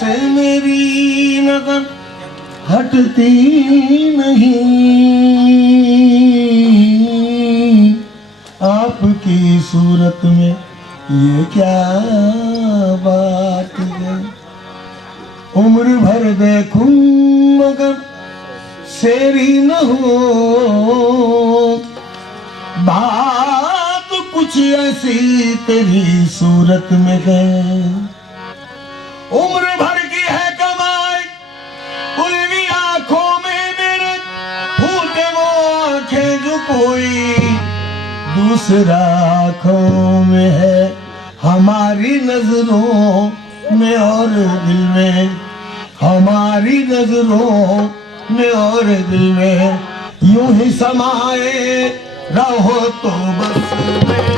से मेरी नजर हटती नहीं, आपकी सूरत में ये क्या बात है। उम्र भर देखूं मगर सेरी न हो, बात कुछ ऐसी तेरी सूरत में है। उम्र भर की है कमाई उलवी आंखों में मेरे, फूटे वो आंखें जो कोई दूसरा आंखों में है। हमारी नजरों में और दिल में, हमारी नजरों में और दिल में यूं ही समाए रहो तो बस में।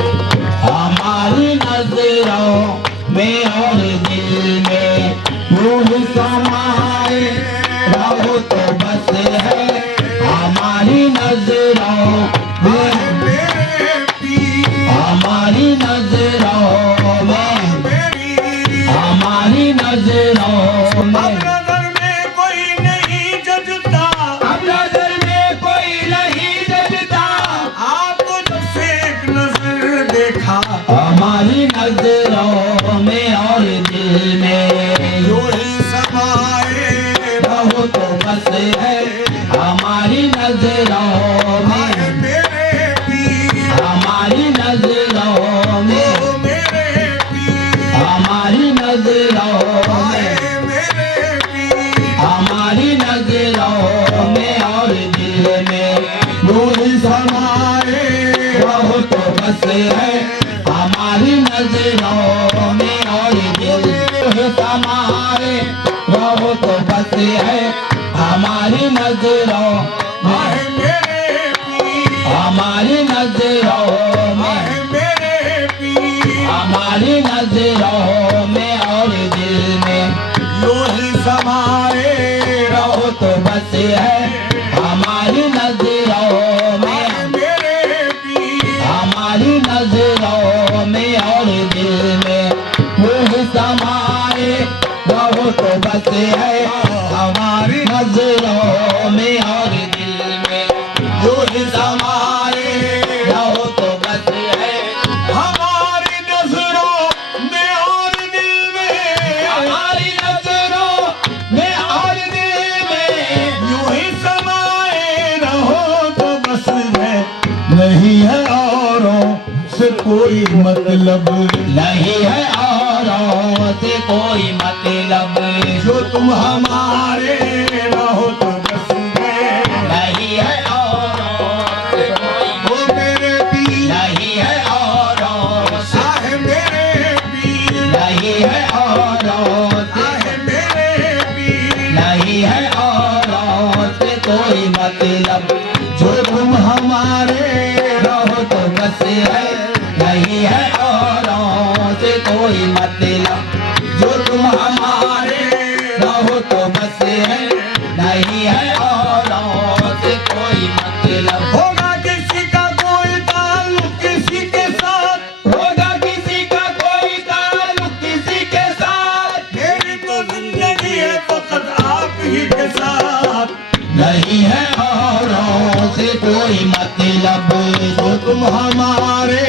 हमारी नजरों में और दिल में यूं ही समाए रहो तो बस है। हमारी नजरों में, हमारी नजरों में, हमारी नजरों में। अब नजर में कोई नहीं जजता, अब नजर में कोई नहीं जजता, आपको जब से एक नजर देखा हमारी नजरों में और दिल में यूं ही समाए रहो तो बस है। हमारी नजरों में, मेरे पीर, हमारी नजरों में, ओ मेरे पीर, हमारी नजरों में, मेरे पीर। हमारी नजरों में और दिल में यूं ही समाए रहो तो बस है। हमारी नजरों में और दिल में समाए रहो तो बस है। हमारी नजरों में, मेरे पीर, हमारी नजरों में, मेरे पीर, हमारी नजरों में और दिल में यूं ही समाए रहो तो बस है। हमारी नजरों में, मेरे पीर, हमारी नजरों में और दिल में यूं ही समाए रहो तो बस है। हमारी नजरों में और दिल में यूं ही समाए रहो तो बस है। हमारी नजरों में और दिल में, हमारी नजरों में और दिल में यूं ही समाए रहो तो बस है। नहीं है औरों से कोई मतलब, नहीं है औरों से कोई मतलब, जो तुम हमारे रहो तो बस है। नहीं है औरों से कोई, ओ मेरे पीर, नहीं है औरों से, आहे मेरे पीर, नहीं है औरों से, आहे मेरे पीर। नहीं है औरों से कोई मतलब, जो तुम हमारे रहो तो बस है। नहीं है औरों से कोई मतलब, जो तुम हमारे रहो तो बस है। नहीं है औरों से कोई मतलब, होगा किसी का कोई ताल्लुक किसी के साथ, होगा किसी का कोई ताल्लुक किसी के साथ, मेरी तो जिंदगी है फकत आप ही के साथ। नहीं है औरों से कोई मतलब, जो तुम हमारे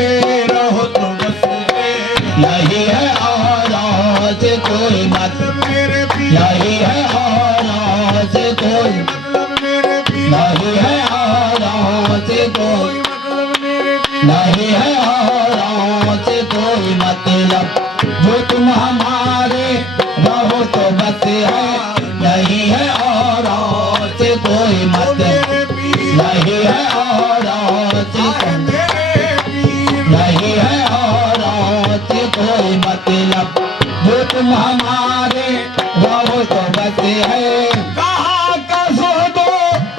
रहो तो बस है। नहीं है औरों से कोई मतलब, मेरे पीर, नहीं है औरों से कोई, मतलब मेरे पीर, नहीं है औरों से कोई, मतलब मेरे पीर। नहीं है औरों से कोई मतलब, जो तुम हमारे रहो तो बस है। नहीं है औरों से कोई मतलब, मेरे पीर, नहीं है औरों से आहे मेरे पीर, नहीं है औरों से कोई मतलब, जो तुम हमारे रहो तो बस है। कहाँ का ज़ोदो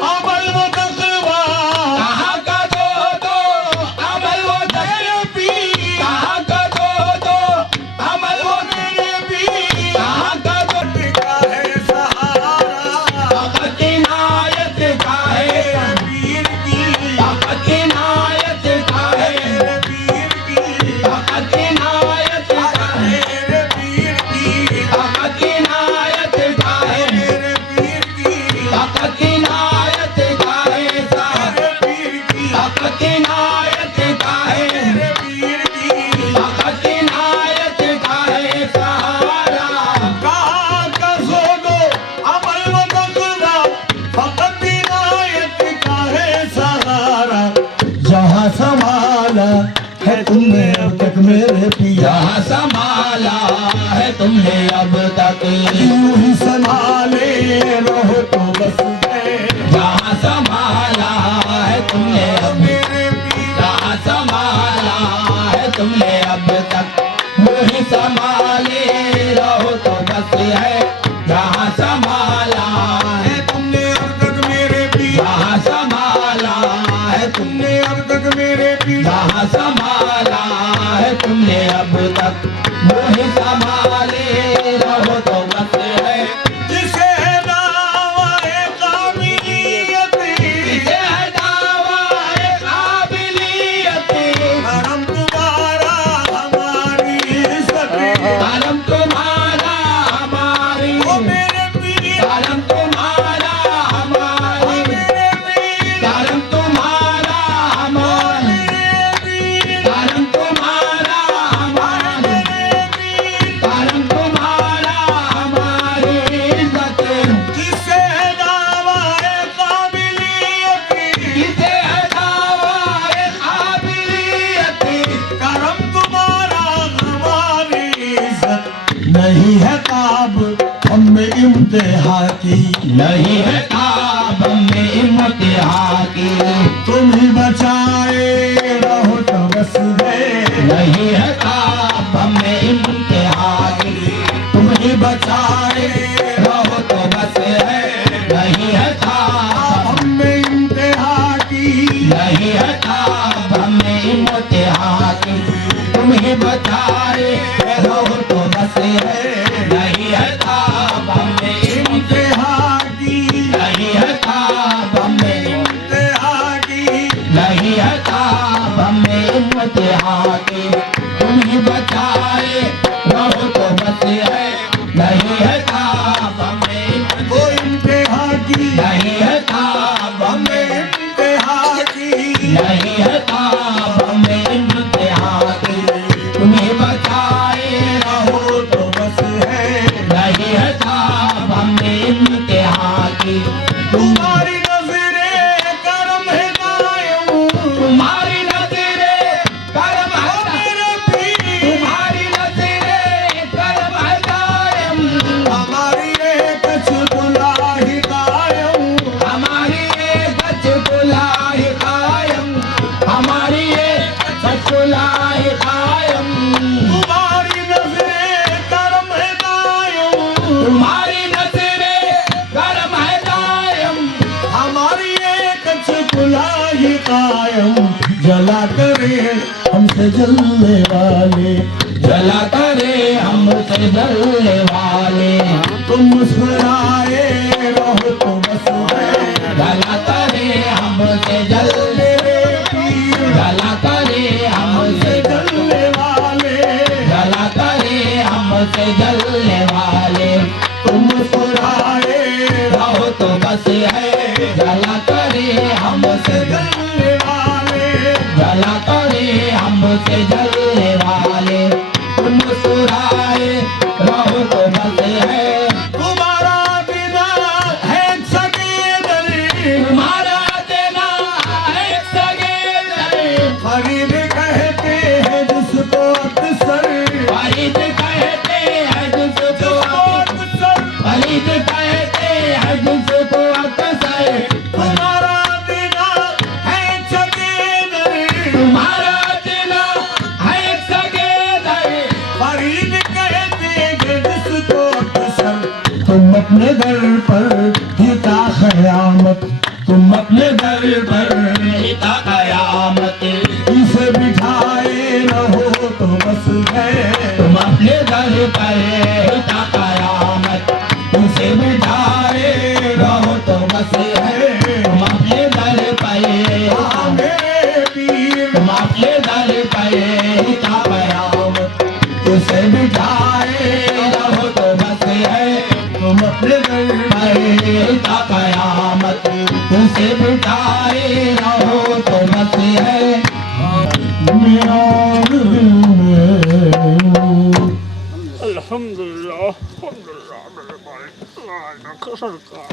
अमल वो तक़वा, कहाँ का दो अमल वो तेरे पीर, कहाँ का दो अमल वो तेरे पीर, कहाँ का दो का है सहारा तब इनायत का है, पीर की, तब इनायत का है, पीर की, तब इनायत का है, मेरे पीर की। तब इनायत तुमने अब तक मेरे पिया, जहाँ संभाला है तुमने अब तक, यूं ही संभाले रहो तो बस है। जहाँ संभाला है तुमने अब, मेरे पिया जहाँ संभाला है तुमने अब तक, वही संभाले रहो तो बस है। जहाँ संभाला है तुमने अब तक मेरे पिया, जहाँ संभाला है तुमने, तुमने अब तक मेरे पिया, जहाँ संभाला है तुमने अब तक, वही संभाले रहो तो बस है। जिसे है दावा-ए काबिलियत, इसे है दावा-ए काबिलियत, करम तुम्हारा हमारी इज्जत। करम तुम्हारा हमारी, ओ मेरे पिया, करम तुम्हारा हमारी, मेरे पिया, करम तुम्हारा हमारी, करम तुम्हारा हमारी, करम तुम्हारा हमारी इज्जत। जिसे है दावा-ए काबिलियत, इसे है दावा-ए काबिलियत, करम तुम्हारा हमारी इज्जत। नहीं है ताब हमें इम्तिहा की, नहीं है ताब में इम्तिहा की, तुम ही बचाए रहो तो बस है। नहीं है ताब में इम्तिहा की, तुम ही बचाए रहो तो बस है। नहीं है ताब, हमें इम्तिहा की, नहीं है ताब में इम्तिहा की, तुम ही बचाए रहो तो बस है। नहीं है ताब में इम्तिहा की, नहीं है ताब में, इम्तिहा की, नहीं है ताब में इम्तिहा की, तुम ही बचाए रहो तो बस है। नहीं है ताब में, वो इम्तिहा की, नहीं है ताब हमें में, इम्तिहा की, नहीं है ताब में इम्तिहा की, तुम ही बचाए रहो हो तो बस है। नहीं है ताब में इम्तिहा की। तुम्हारी नजरे करम है कायम, तुम्हारी नज़रे करम है, मेरे पीर, तुम्हारी नज़रे करम है कायम, हमारी एक चुगलाई कायम, हमारी एक सचुलाई कायम, हमारी एक सचुलाई कायम। तुम्हारी नजरे करम है कायम, तुम्हारी नज़रे करम है कायम, हमारी एक चुगलाई कायम। जला करे हमसे जलने वाले, जला करे हमसे जलने वाले, तुम मुस्कुराए रहो तो बस है। जला करे हमसे जलने, मेरे पीर, जला करे हमसे, जलने वाले, जला करे हमसे जलने वाले, तुम मुस्कुराए रहो तो बस है। जला करे हमसे, जलने वाले, जला करे हमसे जलने वाले, तुम मुस्कुराए रहो तो बस है। तुम्हारा बिना है सगेदर, तुम्हारा देना है सगेदर, फरीद कहते हैं जिसको अक्सर, फरीद कहते हैं जिसको, अक्सर फरीद कहते हैं जिसको अक्सर। तुम्हारा बिना है सगेदर, तुम्हारा देना है सगेदर, फरीद कहते हैं जिसको अक्सर। तुम अपने दर पर हिता क़यामत, तुम अपने दर पर हिता कयामत, इसे बिठाए रहो तो बस है। तुम अपने दर पर हिता कयामत, उसे बिठाए रहो तो बस है। तुम अपने दर पर, हाँ मेरे पीर, तुम अपने दर पर हिता कयामत, उसे बिठाए रहो तो बस है। तुम अपने दर पर हिता कयामत, उसे बिठाए रहो तो बस है। मेरा दिल में अल्हम्दुलिल्लाह अल्हम्दुलिल्लाह मेरे भाई अल्लाह का सरकार